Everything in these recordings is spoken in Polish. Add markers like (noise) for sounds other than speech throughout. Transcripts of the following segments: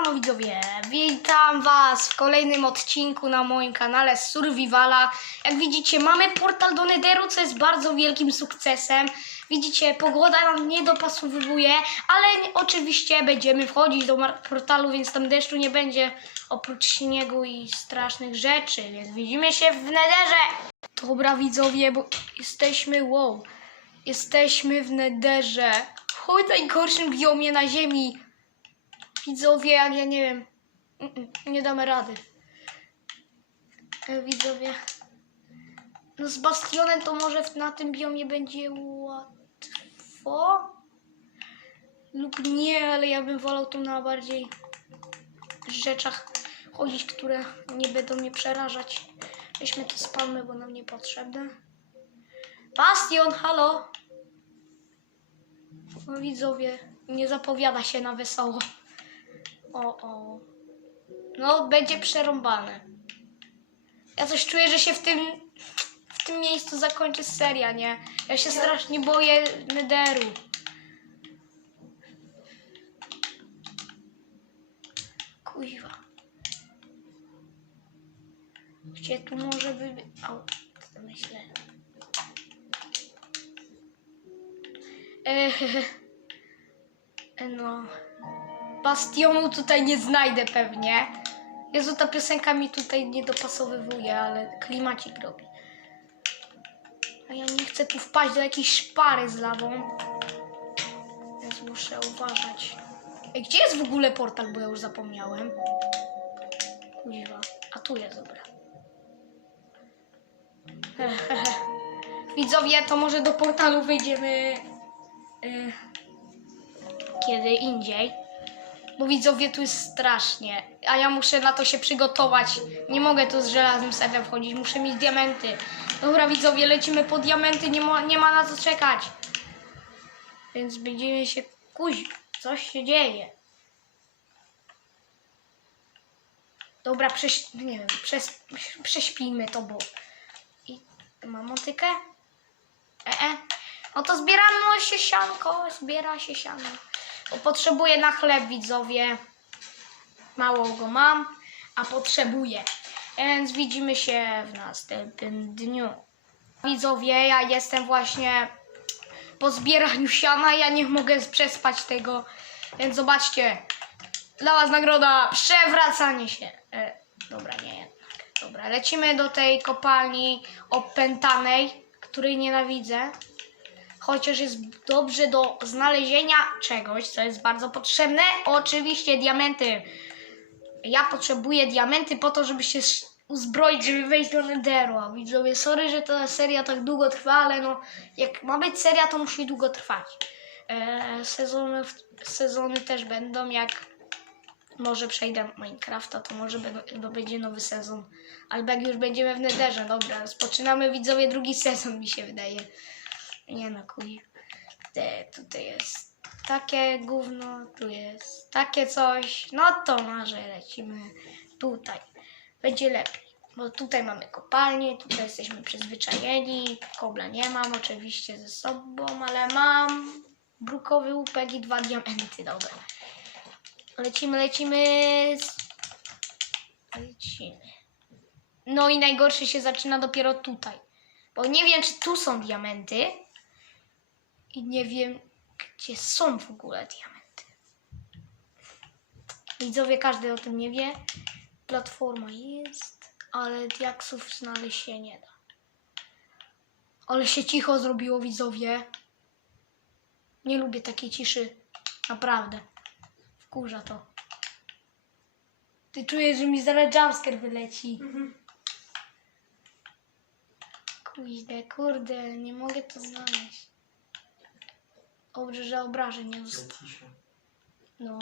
Siemano widzowie, witam was w kolejnym odcinku na moim kanale Survivala. Jak widzicie mamy portal do Netheru, co jest bardzo wielkim sukcesem. Widzicie, pogoda nam nie dopasowuje, ale oczywiście będziemy wchodzić do portalu, więc tam deszczu nie będzie oprócz śniegu i strasznych rzeczy, więc widzimy się w Netherze. Dobra widzowie, bo jesteśmy, wow, jesteśmy w Netherze. W najgorszym biomie na ziemi. Widzowie, jak ja nie wiem, Mm-mm, nie damy rady. E, widzowie. No z Bastionem to może na tym biomie będzie łatwo. Lub nie, ale ja bym wolał tu na bardziej rzeczach chodzić, które nie będą mnie przerażać. Weźmy to spalmy, bo nam niepotrzebne. Bastion, halo! No widzowie, nie zapowiada się na wesoło. O, o. No, będzie przerąbane. Ja coś czuję, że się w tym, w tym miejscu zakończy seria, nie? Ja się strasznie boję Netheru. Kuźwa. Gdzie tu może by... Au, co to myślę? Ech, (laughs) no... Bastionu tutaj nie znajdę pewnie. Jezu, ta piosenka mi tutaj nie dopasowywuje, ale klimacik robi. A ja nie chcę tu wpaść do jakiejś szpary z lawą. Więc muszę uważać. Ej, gdzie jest w ogóle portal, bo ja już zapomniałem. Kuźwa. A tu jest, dobra. (laughs) Widzowie, to może do portalu wyjdziemy y, kiedy indziej. Bo widzowie tu jest strasznie, a ja muszę na to się przygotować. Nie mogę tu z żelaznym serwem wchodzić, muszę mieć diamenty. Dobra widzowie, lecimy po diamenty, nie ma, nie ma na co czekać. Więc będziemy się kuź, coś się dzieje. Dobra, prześ, nie wiem, przes, prześpijmy to, bo... I mam motykę? E, e. No to zbieramy się sianko, zbiera się siano. Bo Potrzebuję na chleb, widzowie. Mało go mam, a potrzebuję. Więc widzimy się w następnym dniu. Widzowie, ja jestem właśnie po zbieraniu siana. Ja nie mogę przespać tego. Więc zobaczcie. Dla Was nagroda przewracanie się. E, dobra, nie jednak. Dobra, lecimy do tej kopalni opętanej, której nienawidzę chociaż jest dobrze do znalezienia czegoś, co jest bardzo potrzebne. Oczywiście diamenty. Ja potrzebuję diamenty po to, żeby się uzbroić, żeby wejść do Netheru. A widzowie, sorry, że ta seria tak długo trwa, ale no, jak ma być seria, to musi długo trwać. E, sezony, sezony też będą, jak może przejdę Minecrafta, to może będzie nowy sezon. Albo jak już będziemy w Netherze, dobra, rozpoczynamy widzowie drugi sezon, mi się wydaje. Nie kuj. Te, tutaj jest takie gówno, tu jest takie coś. No to może lecimy tutaj. Będzie lepiej. Bo tutaj mamy kopalnię, tutaj jesteśmy przyzwyczajeni. Kobla nie mam oczywiście ze sobą, ale mam brukowy łupek i dwa diamenty. Dobra. Lecimy, lecimy. Lecimy. No i najgorszy się zaczyna dopiero tutaj. Bo nie wiem, czy tu są diamenty. I nie wiem, gdzie są w ogóle diamenty. Widzowie, każdy o tym nie wie. Platforma jest, ale diaksów znaleźć się nie da. Ale się cicho zrobiło, widzowie. Nie lubię takiej ciszy. Naprawdę. Wkurza to. Ty czujesz, że mi zaraz jumpscare wyleci. Kurde, kurde, nie mogę to znaleźć. Dobrze, że obrażeń nie. Cisza. No.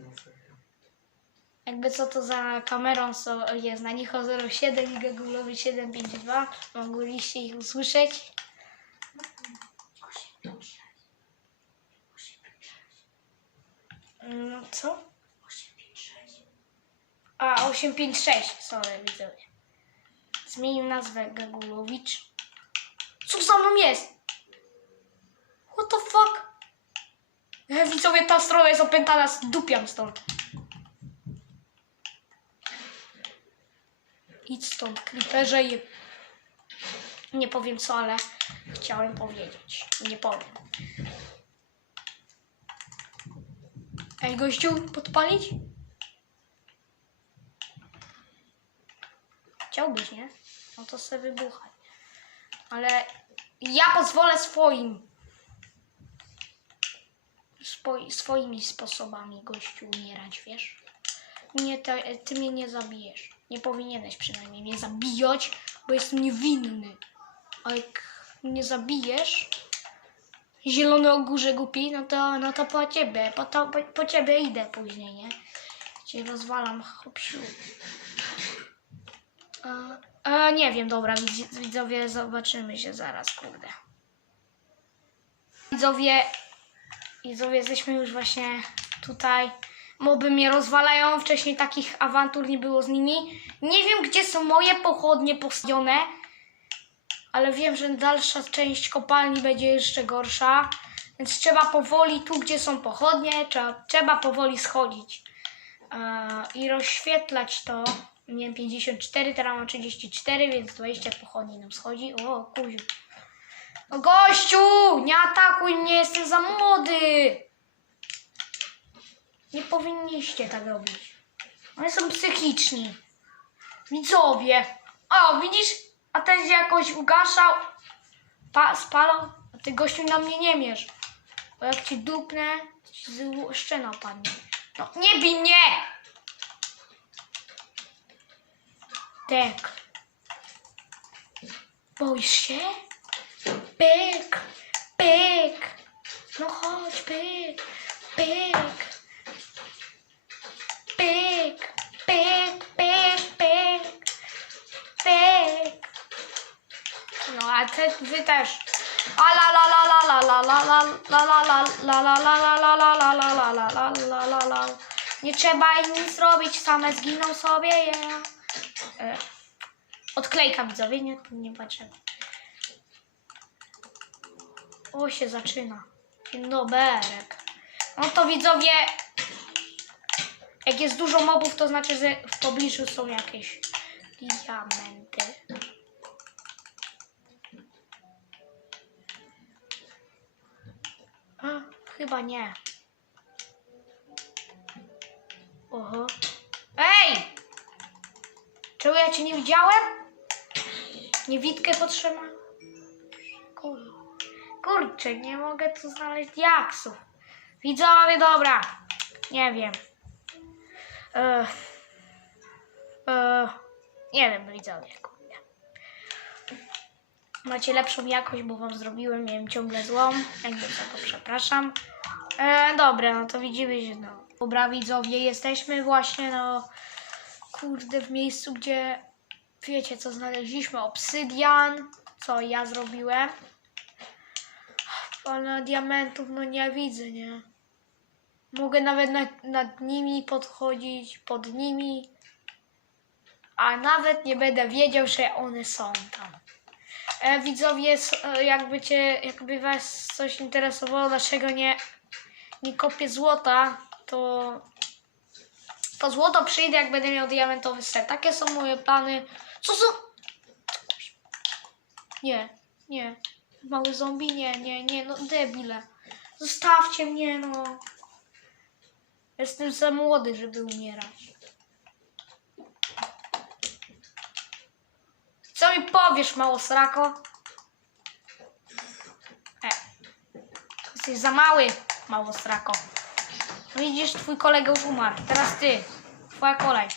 No serio. Jakby co to za kamerą so, jest na Nicho 07 i Google'owy 752. Mogliście ich usłyszeć. No co? A, 856, sorry widzowie. Zmienił nazwę Gagulowicz. Co za mną jest? What the fuck? E, widzowie, ta strona jest opętana, dupiam stąd. Idź stąd, kliperze i... Nie powiem co, ale chciałem powiedzieć. Nie powiem. Ej, gościu, podpalić? Chciałbyś, nie? No to sobie wybuchaj. Ale ja pozwolę swoim. Swoi, swoimi sposobami, gościu, umierać, wiesz? Nie, te, ty mnie nie zabijesz. Nie powinieneś przynajmniej mnie zabijać, bo jestem niewinny. A jak mnie zabijesz, zielony ogórze głupi, no to, no to po ciebie, po, to, po, po ciebie idę później, nie? Cię rozwalam, hopsiu. E, e, nie wiem, dobra, widz, widzowie, zobaczymy się zaraz, kurde. Widzowie, widzowie, jesteśmy już właśnie tutaj. Moby mnie rozwalają, wcześniej takich awantur nie było z nimi. Nie wiem, gdzie są moje pochodnie postawione, ale wiem, że dalsza część kopalni będzie jeszcze gorsza. Więc trzeba powoli, tu gdzie są pochodnie, trzeba, trzeba powoli schodzić i rozświetlać to. Miałem 54, teraz mam 34, więc 20 pochodni nam schodzi. O, kuziu. Gościu, nie atakuj mnie, jestem za młody. Nie powinniście tak robić. One są psychiczni. Widzowie. O, widzisz? A ten się jakoś ugaszał. Pa, spalał. A ty gościu na mnie nie mierz. Bo jak ci dupnę, to ci z szczena padnie. No, nie bij mnie! Tak. Boisz się? Pyk, pyk. No chodź, pyk, pyk. Pyk, pyk, pyk, pyk, pyk. No a ty, wy też. A la la la la la la la la la la la la la la la la la Nie trzeba im nic robić, same zginą sobie, yeah. E, Odklejka widzowie, nie, nie potrzeba. O, się zaczyna. Doberek. No to widzowie, jak jest dużo mobów, to znaczy, że w pobliżu są jakieś diamenty. A, chyba nie. Oho. Ej! Czemu ja cię nie widziałem? Niewidkę potrzeba? Kur... Kurczę, nie mogę tu znaleźć diaksów. Widzowie, dobra. Nie wiem. E, e, nie wiem, widzowie, kurde. Macie lepszą jakość, bo wam zrobiłem, miałem ciągle złą. Jakby co, to przepraszam. E, dobra, no to widzimy się, no. Dobra, widzowie, jesteśmy właśnie, no, kurde, w miejscu, gdzie, wiecie co, znaleźliśmy obsydian, co ja zrobiłem. Ale diamentów, no nie widzę, nie. Mogę nawet nad, nad nimi podchodzić, pod nimi, a nawet nie będę wiedział, że one są tam. E, widzowie, e, jakby cię, jakby was coś interesowało, dlaczego nie, nie kopię złota, to po złoto przyjdę, jak będę miał diamentowy set. Takie są moje plany. Co są? Nie, nie. Mały zombie? Nie, nie, nie, no debile. Zostawcie mnie, no. Jestem za młody, żeby umierać. Co mi powiesz, mało srako? E. Jesteś za mały, mało srako. No Widzisz, twój kolega już umarł. Teraz ty. Twoja kolej.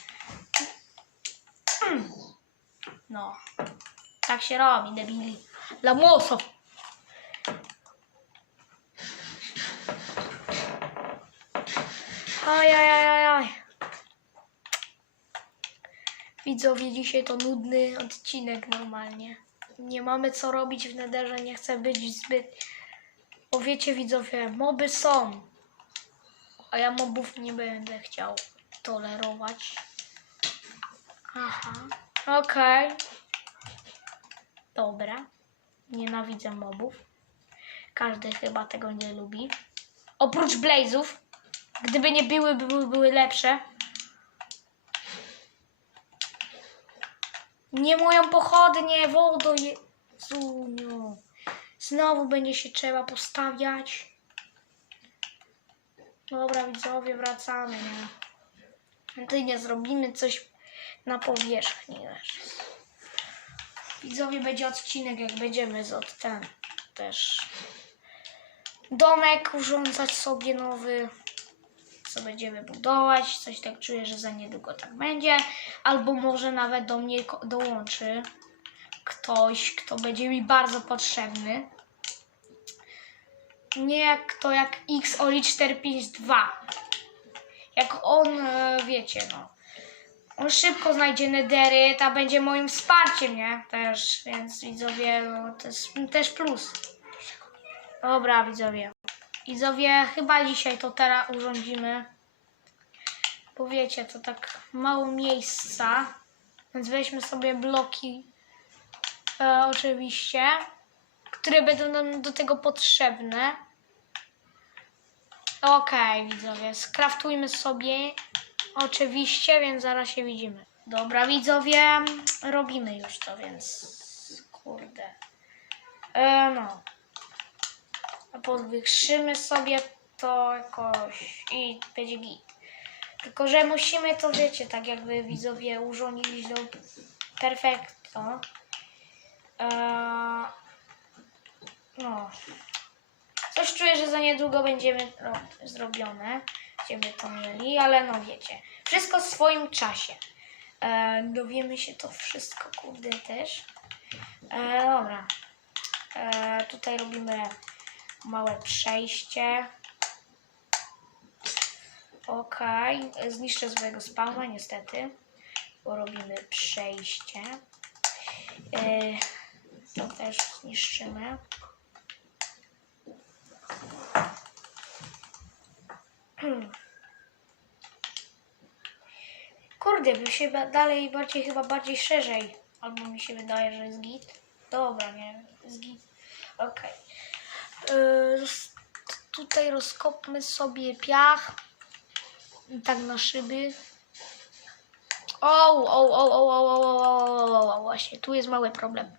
Mm. No. Tak się robi, debili. Lamuso. Aj, aj, aj, aj. Widzowie, dzisiaj to nudny odcinek normalnie. Nie mamy co robić w nederze, nie chcę być zbyt... Bo wiecie widzowie, moby są. A ja mobów nie będę chciał tolerować. Aha. Okej. Dobra. Nienawidzę mobów. Każdy chyba tego nie lubi. Oprócz Blazów. Gdyby nie były, były, były lepsze. Nie moją pochodnię, wodo Jezuniu. Znowu będzie się trzeba postawiać. Dobra, widzowie, wracamy, nie? Ty nie zrobimy coś na powierzchni. Widzowie, będzie odcinek, jak będziemy z od ten też domek urządzać sobie nowy, co będziemy budować. Coś tak czuję, że za niedługo tak będzie. Albo może nawet do mnie dołączy ktoś, kto będzie mi bardzo potrzebny. Nie jak to jak XOLI 452. Jak on, e, wiecie, no. On szybko znajdzie nedery, ta będzie moim wsparciem, nie? Też, więc widzowie, no, to jest też plus. Dobra, widzowie. Widzowie, chyba dzisiaj to teraz urządzimy. Bo wiecie, to tak mało miejsca. Więc weźmy sobie bloki, e, oczywiście, które będą nam do tego potrzebne. Okej, widzowie, skraftujmy sobie. Oczywiście, więc zaraz się widzimy. Dobra, widzowie, robimy już to, więc kurde. E, no. Podwyższymy sobie to jakoś i będzie git. Tylko, że musimy to, wiecie, tak jakby widzowie urządzili do perfekto. Eee, no. Coś czuję, że za niedługo będziemy ro- zrobione. Będziemy to mieli, ale no wiecie. Wszystko w swoim czasie. E, dowiemy się to wszystko, kurde, też. E, dobra. E, tutaj robimy małe przejście. Okej, zniszczę swojego spawna niestety, bo robimy przejście. E, to też zniszczymy. Kurde, by się dalej bardziej, chyba bardziej szerzej. Albo mi się wydaje, że jest git. Dobra, nie, jest git. Okej. Yy, roz- tutaj rozkopmy sobie piach. Tak na szyby. O, o, o, o, o, o, o, o, o, o, właśnie, tu jest mały problem.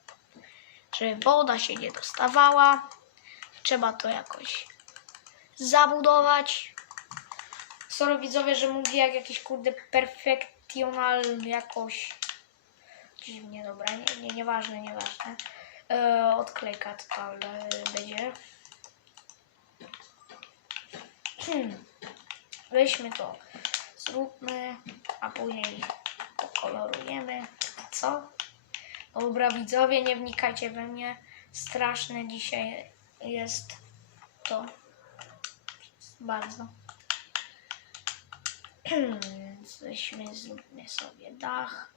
Żeby woda się nie dostawała. Trzeba to jakoś zabudować. Sorry widzowie, że mówię jak jakiś kurde perfekcjonalny jakoś. Dziwnie, dobra, nie, nie, nieważne, nieważne. E, odklejka totalna e, będzie. Hmm. Weźmy to, zróbmy, a później pokolorujemy. Co? Dobra widzowie, nie wnikajcie we mnie. Straszne dzisiaj jest to. Bardzo. Więc weźmy, zróbmy sobie dach.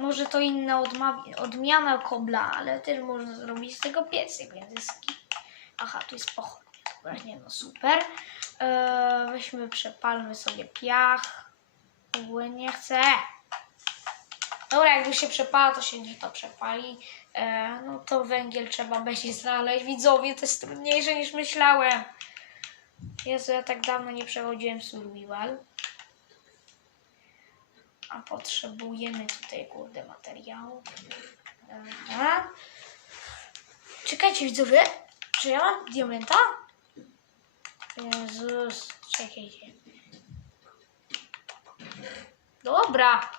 Może to inna odmiana kobla, ale też można zrobić z tego piecyk, więc jest... Aha, tu jest pochodnia. Dobra, nie no, super. Eee, weźmy, przepalmy sobie piach. W ogóle nie chcę. Dobra, jakby się przepala, to się nie to przepali. Eee, no to węgiel trzeba będzie znaleźć. Widzowie, to jest trudniejsze niż myślałem. Jezu, ja tak dawno nie przechodziłem survival. A potrzebujemy tutaj, kurde, materiału. Aha. Czekajcie, widzowie. Czy ja mam diamenta? Jezus, czekajcie. Dobra.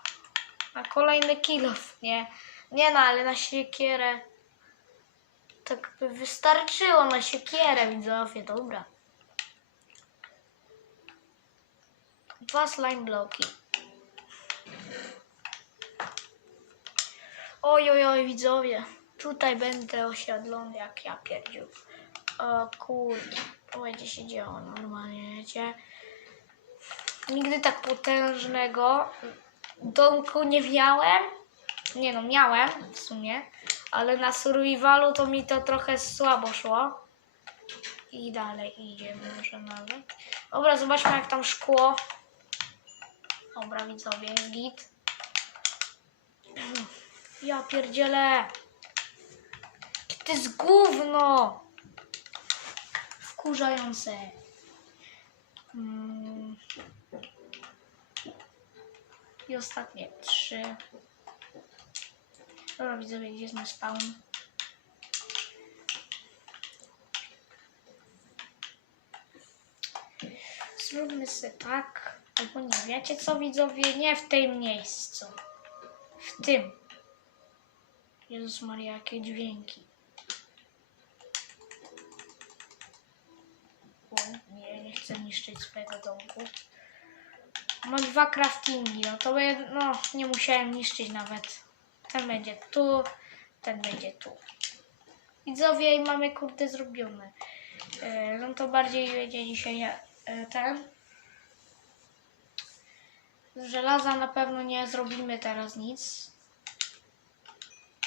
Na kolejny kilo, nie? Nie no, ale na siekierę. Tak by wystarczyło na siekierę, widzowie, dobra. Dwa slime bloki. Oj, oj, oj, widzowie. Tutaj będę osiadlony jak ja pierdziu. O kurde, będzie się działo normalnie, wiecie. Nigdy tak potężnego domku nie miałem. Nie no, miałem w sumie, ale na survivalu to mi to trochę słabo szło. I dalej idziemy może nawet. Dobra, zobaczmy jak tam szkło. Dobra, widzowie, git. (clears throat) Ja pierdzielę. To jest gówno. Wkurzające. Mm. I ostatnie trzy. Dobra, widzowie, gdzie jest mój spawn? Zróbmy sobie tak. Albo nie, wiecie co widzowie? Nie w tym miejscu. W tym. Jezus Maria, jakie dźwięki. O, nie, nie chcę niszczyć swojego domku. Mam dwa craftingi, no to by, no, nie musiałem niszczyć nawet. Ten będzie tu, ten będzie tu. Widzowie, i mamy kurde zrobione. E, No to bardziej będzie dzisiaj e, ten. Z żelaza na pewno nie zrobimy teraz nic.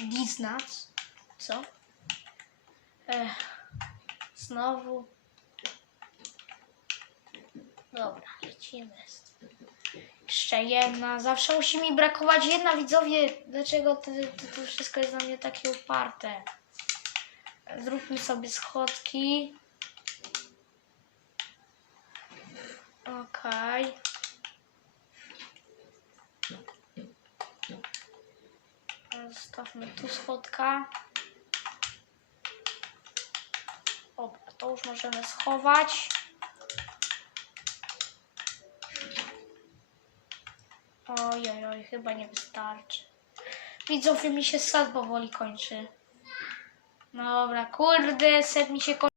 Nic. Co? Ech, znowu. Dobra, lecimy. Jeszcze jedna. Zawsze musi mi brakować jedna widzowie. Dlaczego to, to, wszystko jest dla mnie takie uparte? Zróbmy sobie schodki. Okej. Zostawmy tu schodka. Dobra, to już możemy schować. Ojej, oj, chyba nie wystarczy. Widzowie, mi się sad powoli kończy. Dobra, kurde, set mi się kończy.